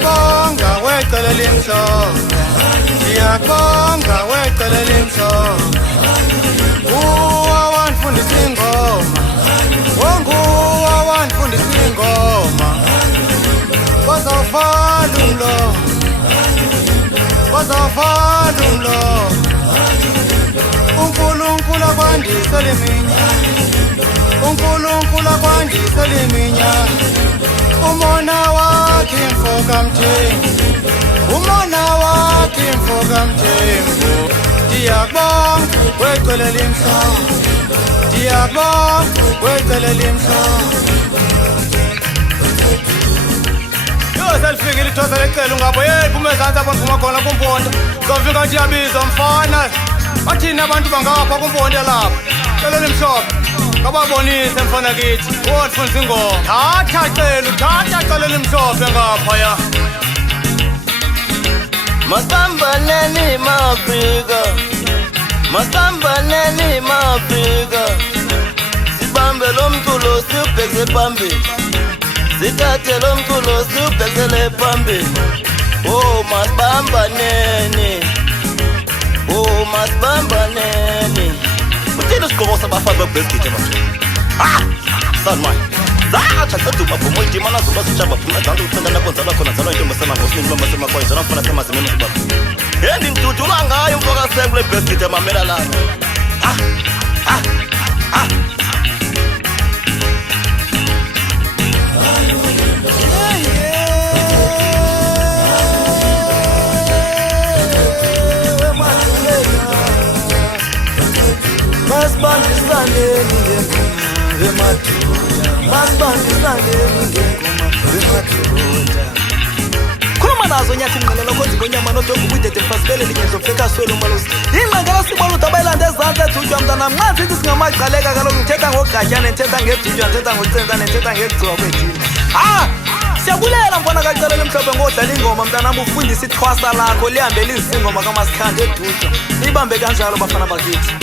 Ngiyabonga wecala elimhlophe, ngiyabonga wecala elimhlophe. Nguwe wandifundisa ingoma, nguwe wandifundisa ingoma. Bazawuvala umlomo, bazawuvala umlomo. uNkulunkulu akwandisele iminyaka, uNkulunkulu akwandisele iminyaka. Umona wakhe imfoka mthembu, umona wakhe imfoka mthembu. Ndiyabonga wecala elimhlophe, ndiyabonga wecala elimhlophe. Selifikile ithosa lecala ungapho phuma ezantsi apho ndiphuma khona kumponda. Zofika ndiyabiza mfana, bathini abantu bangapha kumponda lapha. Cala elimhlophe ngababonise mfana kithi wondifundisa ingoma. Thatha cala elimhlophe ngaphaya. Masambaneni maAfrika, masambaneni maAfrika. Sibambe lo mculo siwubhekise phambili, sithathe lo mculo siwubhekisele phambili. Oh masibambaneni, oh masibambaneni. Uthini isigqoko sabafazi bakubhekise manje? Sanmai zacha saduma bomo idima nazo bazijaba phuma zanto uthanda nakwenza lakhona zalo into masema ngosini mama sema kwa izona mfana sema zimene sibaba. Yendi ngidudula ngayo mfoka sekule bhekise mamela la. Masibambisaneni ngengoma emadoda, masibambisaneni ngengoma emadoda. Khuluma nazo nyathi mnqelelo konzi ngonyama nodongo ubudede mfasibele linyedlo feka swelo malosi. Ingqangela sibona udabayilanda ezantsi ethutshwa mntana nxa sithi singamagqaleka kaloku ngithetha ngogatyane ndithetha ngedutshwa ndithetha ngocentsa ndithetha ngegciwa kwethini. Siyabulela mfana kacala elimhlophe ngodlala ingoma mntanam ufundisa ithwasa lakho lihambe lizisingoma kamasikhandi edutshwa. Ibambe kanjalo bafana bakithi.